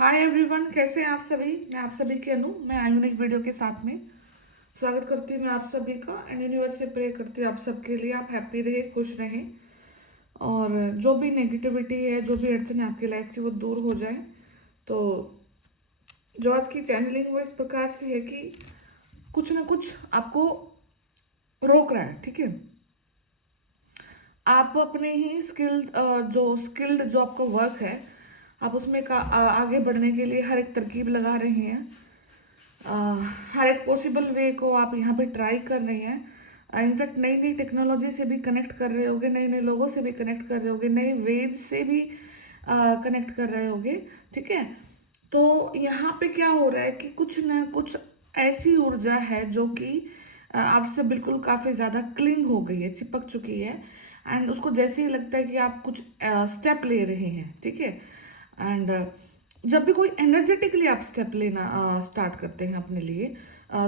Hi everyone, कैसे हैं आप सभी। मैं आप सभी की अनु, मैं आई हूं एक वीडियो के साथ में। स्वागत करती हूँ मैं आप सभी का एंड यूनिवर्स से प्रे करती हूँ आप सबके लिए आप हैप्पी रहे, खुश रहें और जो भी नेगेटिविटी है, जो भी अड़चन है आपकी लाइफ की, वो दूर हो जाए। तो जो आज की चैनलिंग वो इस प्रकार से है कि कुछ ना कुछ आपको रोक रहा है, ठीक है। आप अपने ही स्किल्ड जो आपका वर्क है, आप उसमें आगे बढ़ने के लिए हर एक तरकीब लगा रहे हैं। अ, हर एक पॉसिबल वे को आप यहाँ पे ट्राई कर रहे हैं। इनफैक्ट नई नई टेक्नोलॉजी से भी कनेक्ट कर रहे होगे, नए नए लोगों से भी कनेक्ट कर रहे होगे, नए वेज से भी कनेक्ट कर रहे होगे, ठीक है। तो यहाँ पे क्या हो रहा है कि कुछ ना कुछ ऐसी ऊर्जा है जो कि आपसे बिल्कुल काफ़ी ज़्यादा क्लिंग हो गई है, चिपक चुकी है। एंड उसको जैसे ही लगता है कि आप कुछ स्टेप ले रहे हैं, ठीक है। एंड जब भी कोई एनर्जेटिकली आप स्टेप लेना स्टार्ट करते हैं अपने लिए,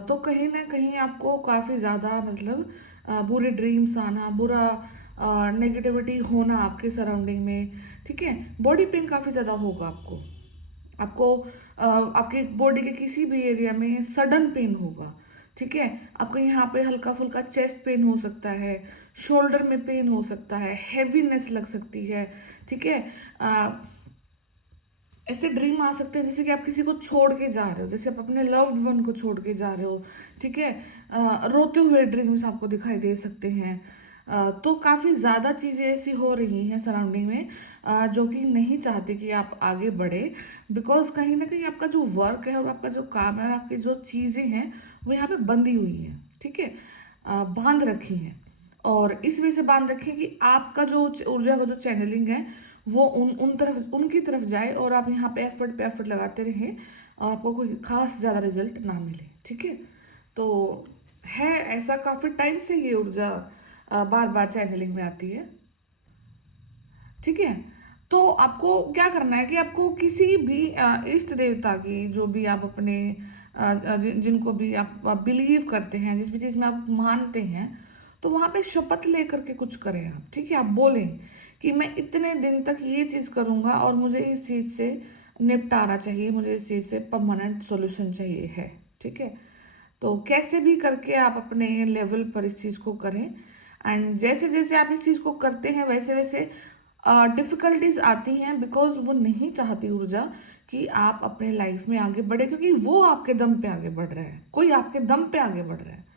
तो कहीं ना कहीं आपको काफ़ी ज़्यादा मतलब बुरे ड्रीम्स आना, बुरा नेगेटिविटी होना आपके सराउंडिंग में, ठीक है। बॉडी पेन काफ़ी ज़्यादा होगा आपको। आपको आपके बॉडी के किसी भी एरिया में सडन पेन होगा, ठीक है। आपको यहाँ पे हल्का फुल्का चेस्ट पेन हो सकता है, शोल्डर में पेन हो सकता है, हैवीनेस लग सकती है, ठीक है। ऐसे ड्रीम आ सकते हैं जैसे कि आप किसी को छोड़ के जा रहे हो, जैसे आप अपने लव्ड वन को छोड़ के जा रहे हो, ठीक है। रोते हुए ड्रीम्स आपको दिखाई दे सकते हैं। तो काफ़ी ज़्यादा चीज़ें ऐसी हो रही हैं सराउंडिंग में, जो कि नहीं चाहते कि आप आगे बढ़े। बिकॉज कहीं ना कहीं आपका जो वर्क है और आपका जो काम है और आपकी जो चीज़ें हैं वो यहाँ पे बंधी हुई हैं, ठीक है। बांध रखी हैं। और इस वजह से बांध रखी है कि आपका जो ऊर्जा का जो चैनलिंग है वो उन तरफ, उनकी तरफ जाए और आप यहाँ पे एफर्ट लगाते रहें और आपको कोई खास ज़्यादा रिजल्ट ना मिले, ठीक है। तो है ऐसा, काफ़ी टाइम से ये ऊर्जा बार बार चैनलिंग में आती है, ठीक है। तो आपको क्या करना है कि आपको किसी भी इष्ट देवता की, जो भी आप अपने जिनको भी आप बिलीव करते हैं, जिस भी चीज़ में आप मानते हैं, तो वहाँ पे शपथ लेकर के कुछ करें आप, ठीक है। आप बोलें कि मैं इतने दिन तक ये चीज़ करूँगा और मुझे इस चीज़ से निपटारा चाहिए, मुझे इस चीज़ से परमानेंट सॉल्यूशन चाहिए है, ठीक है। तो कैसे भी करके आप अपने लेवल पर इस चीज़ को करें। एंड जैसे जैसे आप इस चीज़ को करते हैं वैसे वैसे डिफ़िकल्टीज आती हैं, बिकॉज वो नहीं चाहती ऊर्जा कि आप अपने लाइफ में आगे बढ़े, क्योंकि वो आपके दम पे आगे बढ़ रहा है, कोई आपके दम पे आगे बढ़ रहा है।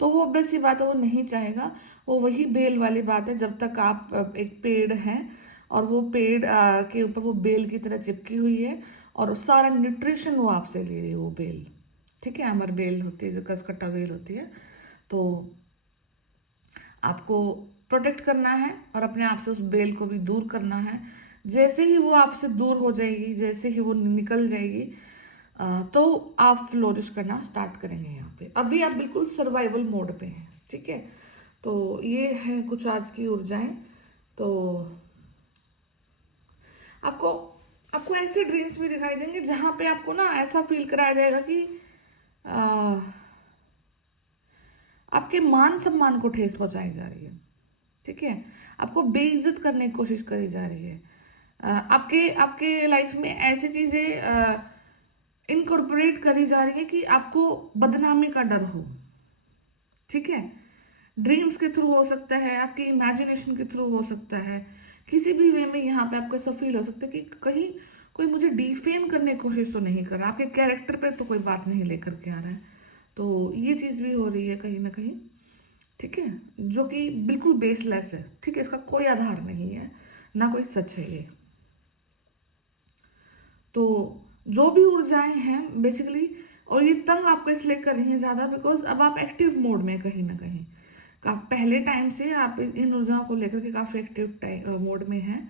तो वो ऑब्वियस सी बात है, वो नहीं चाहेगा। वो वही बेल वाली बात है, जब तक आप एक पेड़ हैं और वो पेड़ के ऊपर वो बेल की तरह चिपकी हुई है और सारा न्यूट्रिशन वो आपसे ले रही है, वो बेल, ठीक है। अमर बेल होती है, जो कसकट्टा बेल होती है। तो आपको प्रोटेक्ट करना है और अपने आप से उस बेल को भी दूर करना है। जैसे ही वो आपसे दूर हो जाएगी, जैसे ही वो निकल जाएगी, तो आप फ्लोरिश करना स्टार्ट करेंगे। यहाँ पे अभी आप बिल्कुल सर्वाइवल मोड पे हैं, ठीक है। तो ये है कुछ आज की ऊर्जाएं। तो आपको आपको ऐसे ड्रीम्स भी दिखाई देंगे जहाँ पे आपको ना ऐसा फील कराया जाएगा कि आ, आपके मान सम्मान को ठेस पहुंचाई जा रही है, ठीक है। आपको बेइज्जत करने की कोशिश करी जा रही है। आपके आपके लाइफ में ऐसी चीज़ें इनकॉर्पोरेट करी जा रही है कि आपको बदनामी का डर हो, ठीक है। ड्रीम्स के थ्रू हो सकता है, आपकी इमेजिनेशन के थ्रू हो सकता है, किसी भी वे में यहाँ पे आपको ऐसा फील हो सकता है कि कहीं कोई मुझे डिफेम करने की कोशिश तो नहीं कर रहा, आपके कैरेक्टर पे तो कोई बात नहीं लेकर के आ रहा है। तो ये चीज़ भी हो रही है कहीं ना कहीं, ठीक है, जो कि बिल्कुल बेसलेस है, ठीक है। इसका कोई आधार नहीं है, ना कोई सच है ये। तो जो भी ऊर्जाएं हैं बेसिकली, और ये तंग आपको इसलिए कर रही हैं ज़्यादा बिकॉज अब आप एक्टिव मोड में कहीं ना कहीं, पहले टाइम से आप इन ऊर्जाओं को लेकर के काफ़ी एक्टिव टाइम मोड में हैं।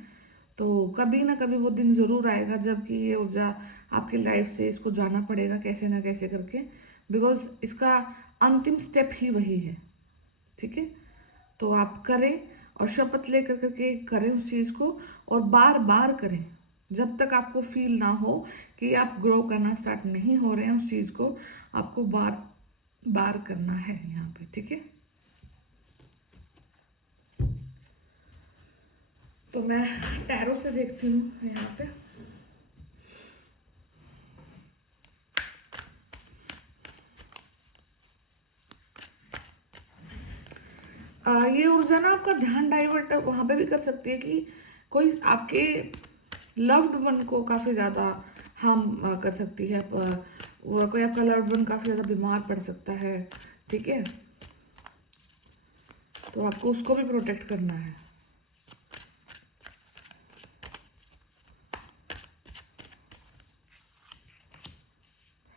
तो कभी ना कभी वो दिन ज़रूर आएगा जबकि ये ऊर्जा आपकी लाइफ से इसको जाना पड़ेगा कैसे ना कैसे करके, बिकॉज इसका अंतिम स्टेप ही वही है, ठीक है। तो आप करें और शपथ लेकर करके करें उस चीज़ को, और बार बार करें जब तक आपको फील ना हो कि आप ग्रो करना स्टार्ट नहीं हो रहे हैं उस चीज़ को। आपको बार बार करना है यहाँ पे, ठीक है। तो मैं टैरो से देखती हूँ यहाँ पे। ये ऊर्जा ना आपका ध्यान डाइवर्ट वहाँ पे भी कर सकती है कि कोई आपके लव्ड वन को काफ़ी ज़्यादा हार्म कर सकती है। कोई आपका लव्ड वन काफ़ी ज़्यादा बीमार पड़ सकता है, ठीक है। तो आपको उसको भी प्रोटेक्ट करना है।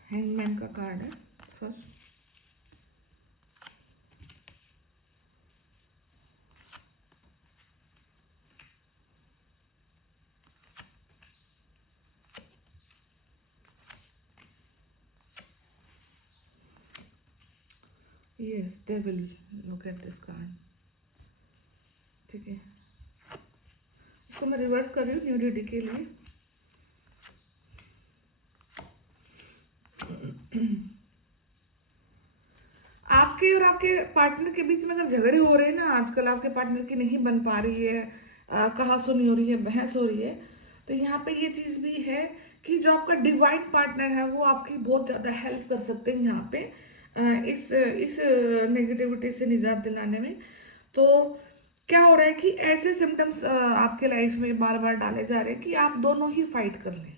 हैंगमैन का कार्ड है first. Yes devil, look at this card, ठीक है। इसको मैं रिवर्स कर रही हूँ न्यूडिटी के लिए। आपके और आपके पार्टनर के बीच में अगर झगड़े हो रहे हैं ना आजकल, आपके पार्टनर की नहीं बन पा रही है, कहा सुनी हो रही है, बहस हो रही है, तो यहाँ पे ये चीज़ भी है कि जो आपका डिवाइन पार्टनर है वो आपकी बहुत ज़्यादा हेल्प कर सकते हैं यहाँ पे इस नेगेटिविटी से निजात दिलाने में। तो क्या हो रहा है कि ऐसे सिम्टम्स आपके लाइफ में बार बार डाले जा रहे हैं कि आप दोनों ही फाइट कर लें।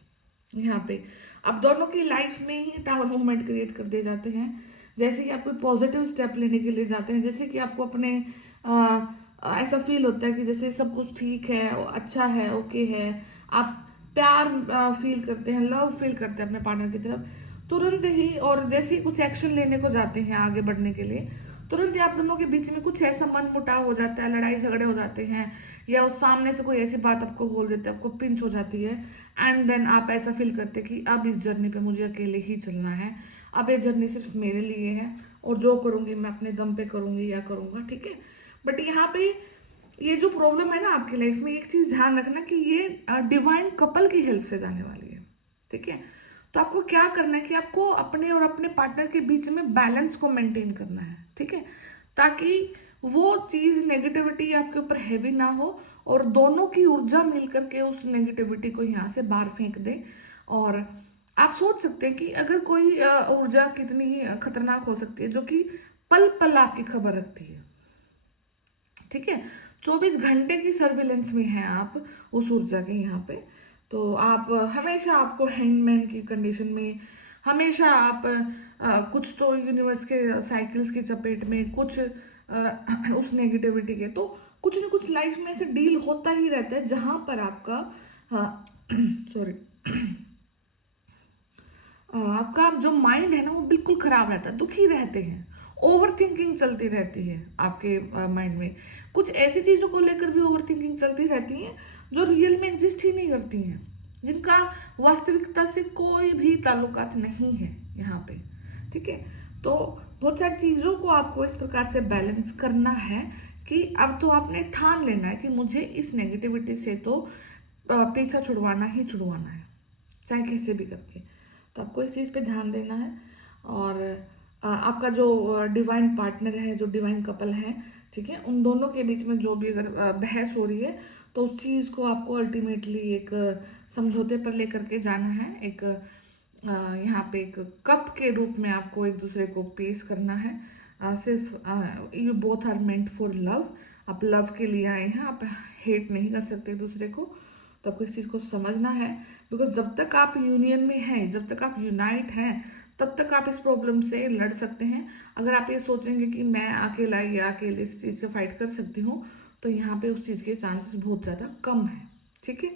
यहाँ पे आप दोनों की लाइफ में ही टावर मूवमेंट क्रिएट कर दिए जाते हैं। जैसे कि आप कोई पॉजिटिव स्टेप लेने के लिए जाते हैं, जैसे कि आपको अपने ऐसा फील होता है कि जैसे सब कुछ ठीक है, अच्छा है, ओके है, आप प्यार फील करते हैं, लव फील करते हैं अपने पार्टनर की तरफ, तुरंत ही, और जैसे ही कुछ एक्शन लेने को जाते हैं आगे बढ़ने के लिए, तुरंत ही आप दोनों के बीच में कुछ ऐसा मन मुटाव हो जाता है, लड़ाई झगड़े हो जाते हैं, या उस सामने से कोई ऐसी बात आपको बोल देते हैं, आपको पिंच हो जाती है, एंड देन आप ऐसा फील करते हैं कि अब इस जर्नी पे मुझे अकेले ही चलना है, अब ये जर्नी सिर्फ मेरे लिए है, और जो करूँगी मैं अपने दम पे करूँगी या करूँगा, ठीक है। बट यहाँ पे ये जो प्रॉब्लम है ना आपकी लाइफ में, एक चीज़ ध्यान रखना कि ये डिवाइन कपल की हेल्प से जाने वाली है, ठीक है। तो आपको क्या करना है कि आपको अपने और अपने पार्टनर के बीच में बैलेंस को मेंटेन करना है, ठीक है, ताकि वो चीज़ नेगेटिविटी आपके ऊपर हैवी ना हो, और दोनों की ऊर्जा मिल करके उस नेगेटिविटी को यहाँ से बाहर फेंक दे। और आप सोच सकते हैं कि अगर कोई ऊर्जा कितनी खतरनाक हो सकती है, जो कि पल पल आपकी खबर रखती है, ठीक है। 24 घंटे की सर्विलेंस में हैं आप उस ऊर्जा के यहाँ पे। तो आप हमेशा, आपको हैंगमैन की कंडीशन में हमेशा आप कुछ तो यूनिवर्स के साइकिल्स की चपेट में, कुछ उस नेगेटिविटी के, तो कुछ ना कुछ लाइफ में से डील होता ही रहता है जहाँ पर आपका सॉरी आपका जो माइंड है ना वो बिल्कुल खराब रहता है, दुखी रहते हैं, ओवर थिंकिंग चलती रहती है आपके माइंड में, कुछ ऐसी चीज़ों को लेकर भी ओवर थिंकिंग चलती रहती हैं जो रियल में एग्जिस्ट ही नहीं करती हैं, जिनका वास्तविकता से कोई भी ताल्लुकात नहीं है यहाँ पे, ठीक है। तो बहुत सारी चीज़ों को आपको इस प्रकार से बैलेंस करना है कि अब तो आपने ठान लेना है कि मुझे इस नेगेटिविटी से तो पीछा छुड़वाना ही छुड़वाना है, चाहे कैसे भी करके। तो आपको इस चीज़ पे ध्यान देना है। और आपका जो डिवाइन पार्टनर है, जो डिवाइन कपल है, ठीक है, उन दोनों के बीच में जो भी अगर बहस हो रही है, तो उस चीज़ को आपको अल्टीमेटली एक समझौते पर लेकर के जाना है। एक यहाँ पे एक कप के रूप में आपको एक दूसरे को पेश करना है। सिर्फ you both are meant for love, आप लव के लिए आए हैं, आप हेट नहीं कर सकते एक दूसरे को। तो आपको इस चीज़ को समझना है, बिकॉज जब तक आप यूनियन में हैं, जब तक आप यूनाइट हैं, तब तक आप इस प्रॉब्लम से लड़ सकते हैं। अगर आप ये सोचेंगे कि मैं अकेला या अकेले इस चीज़ से फाइट कर सकती हूँ, तो यहाँ पे उस चीज़ के चांसेस बहुत ज़्यादा कम है, ठीक है।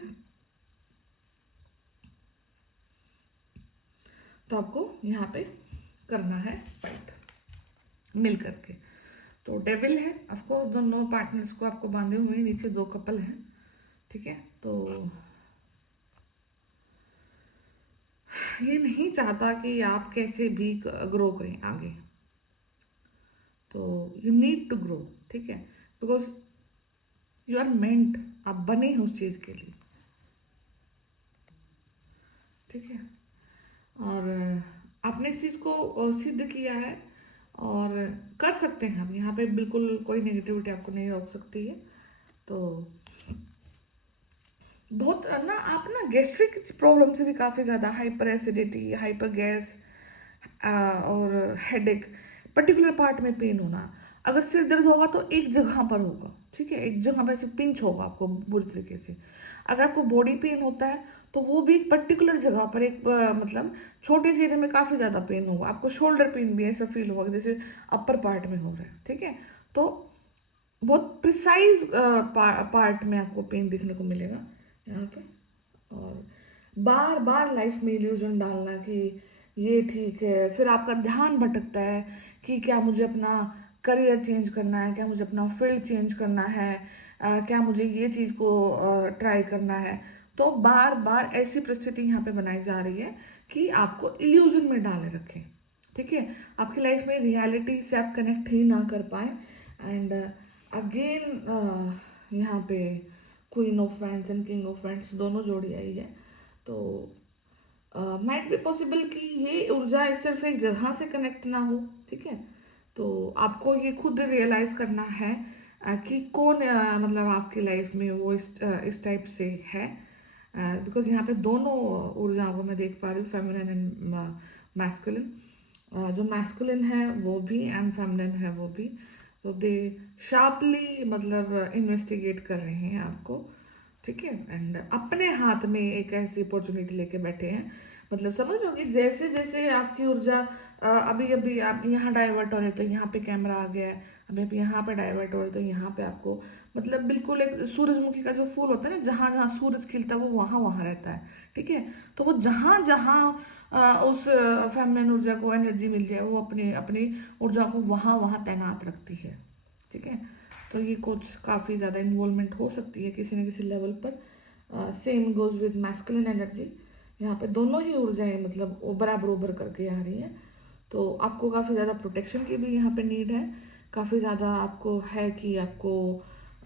तो आपको यहाँ पे करना है फाइट मिल करके। तो डेविल है ऑफकोर्स, दोनों पार्टनर्स को आपको बांधे हुए, नीचे 2 कपल हैं, ठीक है। तो ये नहीं चाहता कि आप कैसे भी ग्रो करें आगे, तो यू नीड टू ग्रो, ठीक है, बिकॉज यू आर मेंट, आप बने हैं उस चीज़ के लिए, ठीक है। और आपने इस चीज़ को सिद्ध किया है और कर सकते हैं आप, यहाँ पे बिल्कुल कोई नेगेटिविटी आपको नहीं रोक सकती है। तो बहुत ना आप ना गैस्ट्रिक प्रॉब्लम से भी काफ़ी ज़्यादा, हाइपर एसिडिटी, हाइपर गैस और हेडेक, पर्टिकुलर पार्ट में पेन होना, अगर सिर दर्द होगा तो एक जगह पर होगा, ठीक है, एक जगह पे ऐसे पिंच होगा आपको बुरी तरीके से। अगर आपको बॉडी पेन होता है तो वो भी एक पर्टिकुलर जगह पर, एक मतलब छोटे से एरिया में काफ़ी ज़्यादा पेन होगा आपको। शोल्डर पेन भी ऐसा फील होगा जैसे अपर पार्ट में हो रहा है, ठीक है। तो बहुत प्रिसाइज पार्ट में आपको पेन देखने को मिलेगा यहाँ पे। और बार बार लाइफ में इल्यूजन डालना कि ये ठीक है, फिर आपका ध्यान भटकता है कि क्या मुझे अपना करियर चेंज करना है, क्या मुझे अपना फील्ड चेंज करना है, क्या मुझे ये चीज़ को ट्राई करना है। तो बार बार ऐसी परिस्थिति यहाँ पे बनाई जा रही है कि आपको इल्यूजन में डाले रखें, ठीक है, आपकी लाइफ में रियलिटी से आप कनेक्ट ही ना कर पाए। एंड अगेन यहाँ पे queen of wands and king of wands दोनों जोड़ी आई है। तो माइट बी पॉसिबल कि ये ऊर्जा सिर्फ एक जगह से कनेक्ट ना हो, ठीक है। तो आपको ये खुद रियलाइज करना है कि कौन मतलब आपकी लाइफ में वो इस टाइप से है। बिकॉज यहाँ पे दोनों ऊर्जाओं को मैं देख पा रही हूँ, फेमिनिन एंड मैस्कुलिन। जो मैस्कुलिन है वो भी एंड फेमिनिन है वो भी। तो दे शार्पली मतलब इन्वेस्टिगेट कर रहे हैं आपको, ठीक है। एंड अपने हाथ में एक ऐसी अपॉर्चुनिटी लेके बैठे हैं, मतलब समझ लो कि जैसे जैसे आपकी ऊर्जा अभी अभी आप यहाँ डाइवर्ट हो रहे तो यहाँ पे कैमरा आ गया है, अभी अभी यहाँ पे डाइवर्ट हो रहे तो यहाँ पे आपको मतलब बिल्कुल एक सूरजमुखी का जो फूल होता है ना, जहाँ जहाँ सूरज खिलता है वो वहाँ वहाँ रहता है, ठीक है। तो वो जहाँ जहाँ उस फेमिनिन ऊर्जा को एनर्जी मिल जाए वो अपनी अपनी ऊर्जा को वहाँ वहाँ तैनात रखती है, ठीक है। तो ये कुछ काफ़ी ज़्यादा इन्वॉल्वमेंट हो सकती है किसी न किसी लेवल पर। Same goes with masculine energy, यहाँ पे दोनों ही ऊर्जाएं मतलब वो बराबर उभर करके आ रही हैं। तो आपको काफ़ी ज़्यादा प्रोटेक्शन की भी यहाँ पे नीड है, काफ़ी ज़्यादा आपको है कि आपको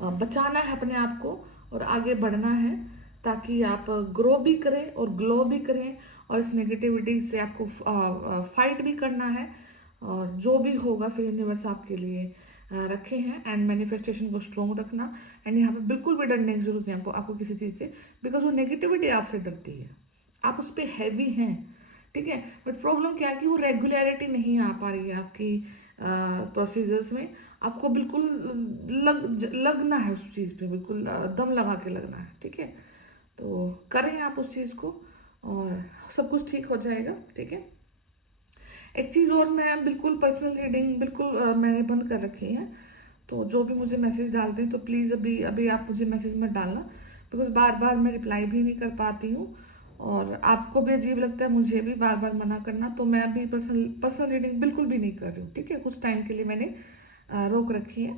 बचाना है अपने आप को और आगे बढ़ना है, ताकि आप ग्रो भी करें और ग्लो भी करें, और इस नेगेटिविटी से आपको फाइट भी करना है। और जो भी होगा फिर यूनिवर्स आपके लिए रखे हैं। एंड मैनिफेस्टेशन को स्ट्रॉन्ग रखना, एंड यहाँ पे बिल्कुल भी डरने की जरूरत नहीं आपको आपको किसी चीज़ से, बिकॉज वो नेगेटिविटी आपसे डरती है, आप उस पर हैवी हैं, ठीक है। बट प्रॉब्लम क्या है कि वो रेगुलरिटी नहीं आ पा रही है आपकी प्रोसीजर्स में। आपको बिल्कुल लगना है उस चीज़ पे, बिल्कुल दम लगा के लगना है, ठीक है। तो करें आप उस चीज़ को और सब कुछ ठीक हो जाएगा, ठीक है। एक चीज़ और, मैं बिल्कुल पर्सनल रीडिंग बिल्कुल मैंने बंद कर रखी है। तो जो भी मुझे मैसेज डालते हैं तो प्लीज़ अभी अभी आप मुझे मैसेज मत डालना, बिकॉज बार बार मैं रिप्लाई भी नहीं कर पाती हूँ और आपको भी अजीब लगता है मुझे भी बार बार मना करना। तो मैं अभी पर्सनल रीडिंग बिल्कुल भी नहीं कर रही हूँ, ठीक है। कुछ टाइम के लिए मैंने रोक रखी है।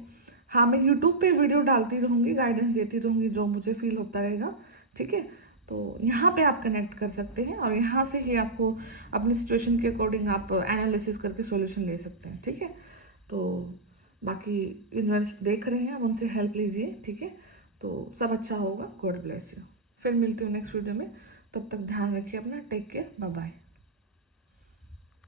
हाँ, मैं यूट्यूब पे वीडियो डालती रहूँगी, गाइडेंस देती रहूँगी जो मुझे फील होता रहेगा, ठीक है। तो यहाँ पे आप कनेक्ट कर सकते हैं और यहाँ से ही आपको अपनी सिचुएशन के अकॉर्डिंग आप एनालिसिस करके सॉल्यूशन ले सकते हैं, ठीक है। तो बाकी यूनिवर्स देख रहे हैं, आप उनसे हेल्प लीजिए, ठीक है। तो सब अच्छा होगा, गॉड ब्लेस यू। फिर मिलती हूँ नेक्स्ट वीडियो में, तब तक ध्यान रखिए अपना, टेक केयर, बाय बाय।